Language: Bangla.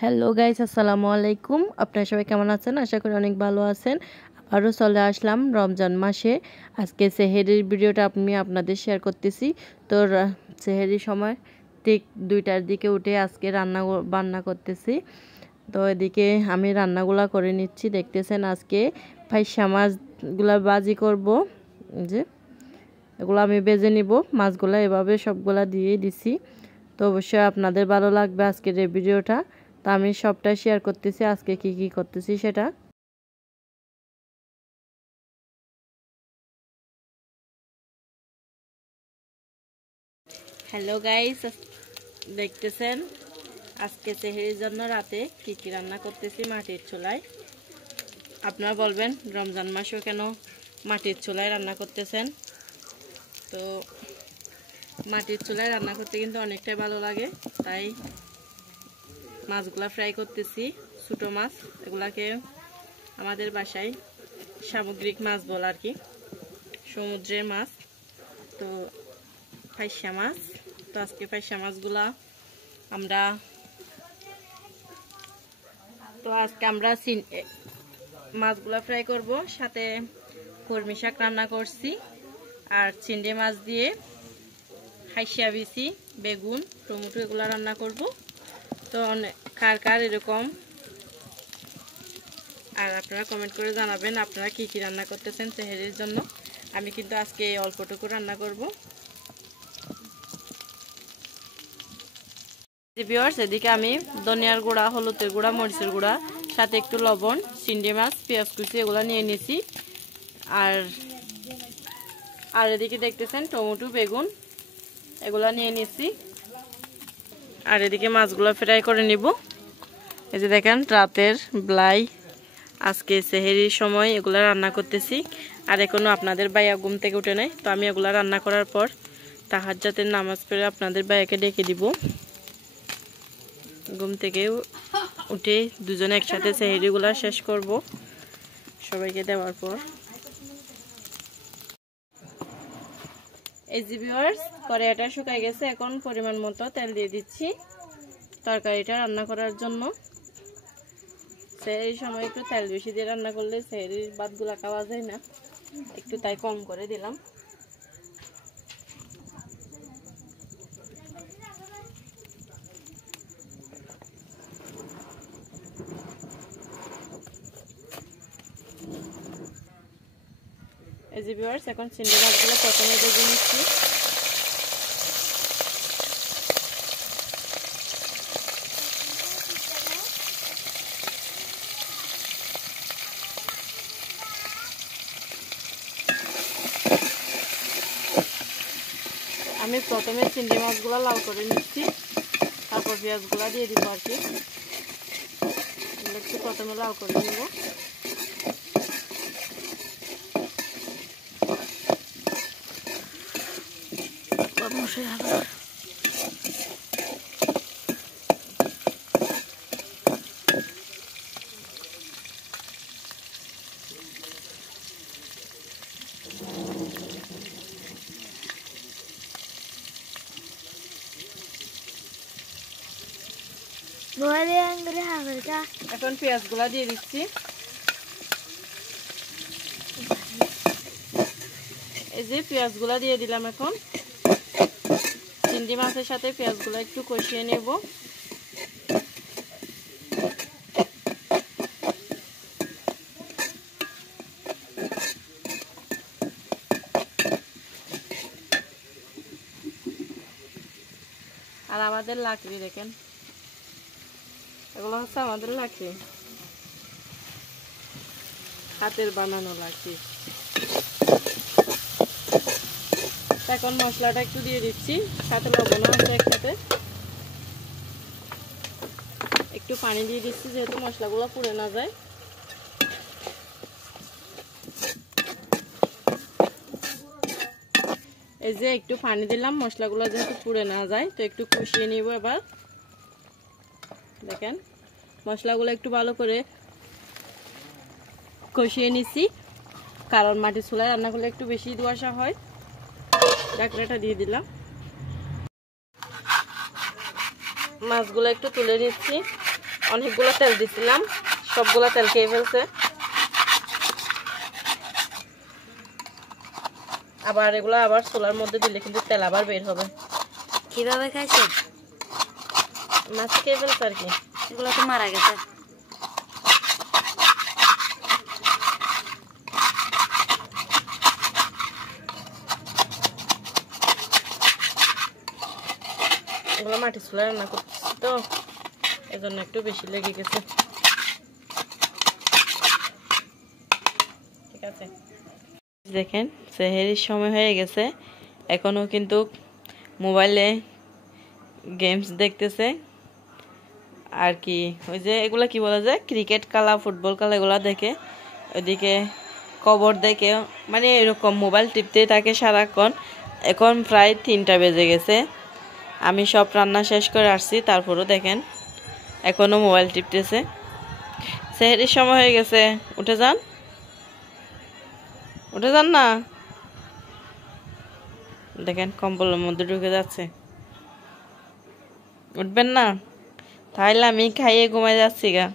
হ্যালো গাইস, আসসালামু আলাইকুম। আপনারা সবাই কেমন আছেন? আশা করি অনেক ভালো আছেন। আবারও চলে আসলাম রমজান মাসে। আজকে সেহেরির ভিডিওটা আমি আপনাদের শেয়ার করতেছি। তো সেহেরির সময় ঠিক 2টার দিকে উঠে আজকে বান্না করতেছি। তো এদিকে আমি রান্নাগুলা করে নিচ্ছি। দেখতেছেন আজকে ফাইসা মাছগুলা ভাজি করব। যে এগুলো আমি ভেজে নিব। মাছগুলা এভাবে সবগুলা দিয়ে দিছি। তো অবশ্যই আপনাদের ভালো লাগবে আজকের এই ভিডিওটা। তো আমি সবটাই শেয়ার করতেছি আজকে কি করতেছি সেটা। হ্যালো গাইস, দেখতেছেন আজকে সেহরির জন্য রাতে কি রান্না করতেছি মাটির চুলায়। আপনারা বলবেন রমজান মাসেও কেন মাটির চুলায় রান্না করতেছেন। তো মাটির চুলায় রান্না করতে কিন্তু অনেকটাই ভালো লাগে, তাই মাছগুলা ফ্রাই করতেছি। ছোটো মাছ, এগুলাকে আমাদের বাসায় সামুদ্রিক মাছ বলে আর কি, সমুদ্রের মাছ। তো ফাইসা মাছ, তো আজকে ফাইসা মাছগুলা আজকে আমরা মাছগুলা ফ্রাই করব, সাথে কলমি শাক রান্না করছি আর চিংড়ি মাছ দিয়ে হাইসা বিচি, বেগুন, টমেটো এগুলো রান্না করব। তো কার এরকম, আর আপনারা কমেন্ট করে জানাবেন আপনারা কি রান্না করতেছেন সেহরির জন্য। আমি কিন্তু আজকে অল্পটুকু রান্না করব। ভিউয়ার্স, এদিকে আমি ধনিয়ার গুঁড়া, হলুদের গুঁড়া, মরিচের গুঁড়া, সাথে একটু লবণ, চিংড়ি মাছ, পেঁয়াজ কুচি এগুলো নিয়ে নিয়েছি। আর এদিকে দেখতেছেন টমেটো, বেগুন এগুলো নিয়ে নিয়েছি। আর এদিকে মাছগুলো ফ্রাই করে নিব। এই যে দেখেন রাতের বেলায় আজকে সেহরির সময় এগুলো রান্না করতেছি। আর এখনো আপনাদের ভাইয়া ঘুম থেকে উঠে নেয়, তো আমি এগুলো রান্না করার পর তাহাজ্জুদের নামাজ পড়ে আপনাদের ভাইয়াকে ডেকে দিব। ঘুম থেকে উঠে দুজনে একসাথে সেহরিগুলো শেষ করব সবাইকে দেওয়ার পর। এই যে ভিউয়ার্স, কড়াইটা শুকাই গেছে, এখন পরিমাণ মতো তেল দিয়ে দিচ্ছি তরকারিটা রান্না করার জন্য। সেহরির সময় একটু তেল বেশি দিয়ে রান্না করলে সেহরির ভাতগুলা খাওয়া যায় না, একটু তাই কম করে দিলাম। এই যে ভিউয়ার্স, এখন চিংড়ি মাছগুলো প্রথমে ভেজে নিচ্ছি। আমি প্রথমে চিংড়ি মাছগুলো লাল করে নিচ্ছি, তারপর পেঁয়াজগুলো দিয়ে দিব আর কি। একটু প্রথমে লাল করে নিব। এখন পেঁয়াজগুলা দিয়ে দিচ্ছি। এই যে পেঁয়াজগুলা দিয়ে দিলাম। এখন চিংড়ি মাছের সাথে পেঁয়াজগুলো একটু কষিয়ে নেব। আর আমাদের লাকড়ি দেখেন, এগুলো হচ্ছে আমাদের লাকড়ি, হাতের বানানো লাকড়ি। এখন মশলাটা একটু দিয়ে দিচ্ছি, সাথে লবণ আছে একসাথে। একটু পানি দিয়ে দিচ্ছি যেহেতু মশলাগুলো পুড়ে না যায়। এই যে একটু পানি দিলাম, মশলাগুলো যেহেতু পুড়ে না যায়, তো একটু কষিয়ে নিব। এবার দেখেন মশলাগুলো একটু ভালো করে কষিয়ে নিচ্ছি, কারণ মাটির চুলায় রান্না করলে একটু বেশি ধোঁয়াশা হয়। ঢাকনাটা দিয়ে দিলাম। মাছগুলো একটু তুলে নিচ্ছি। অনেকগুলো তেল দিছিলাম, সবগুলা তেল খেয়ে ফেলছে। আবার এগুলো আবার চুলার মধ্যে দিলে কিন্তু তেল আবার বের হবে। কিভাবে খাইছে? মাছ খেয়ে ফেলছে আর কি। এগুলো তো মারা গেছে। এগুলো মাটি চুলা রান্না করতেছি তো, এজন্য একটু বেশি লেগে গেছে। ঠিক আছে, দেখেন সেহেরির সময় হয়ে গেছে, এখনো কিন্তু মোবাইলে গেমস দেখতেছে আর কি। ওই যে এগুলা কি বলা যায়, ক্রিকেট খেলা, ফুটবল খেলা, এগুলা দেখে। ওইদিকে খবর দেখে, মানে এরকম মোবাইল টিপতেই থাকে সারাক্ষণ। এখন প্রায় 3টা বেজে গেছে, আমি সব রান্না শেষ করে আসছি, তারপরও দেখেন এখনো মোবাইল টিপতেছে। সেহেরির সময় হয়ে গেছে, উঠে যান, উঠে যান না। দেখেন কম্বলের মধ্যে ঢুকে যাচ্ছে, উঠবেন না? তাহলে আমি খাইয়ে ঘুমাই যাচ্ছি গা।